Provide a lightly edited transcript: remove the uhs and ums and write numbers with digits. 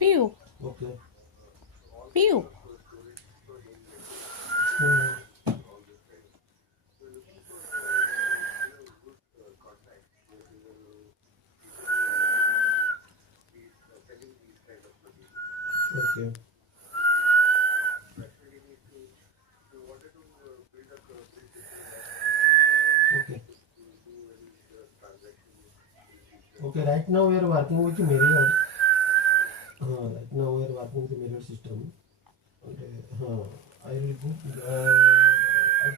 Piu, Okay. Piu. Okay. Okay. Okay. Right now we are working with mirrors. Right now we are working with the mirror system. And, I will book the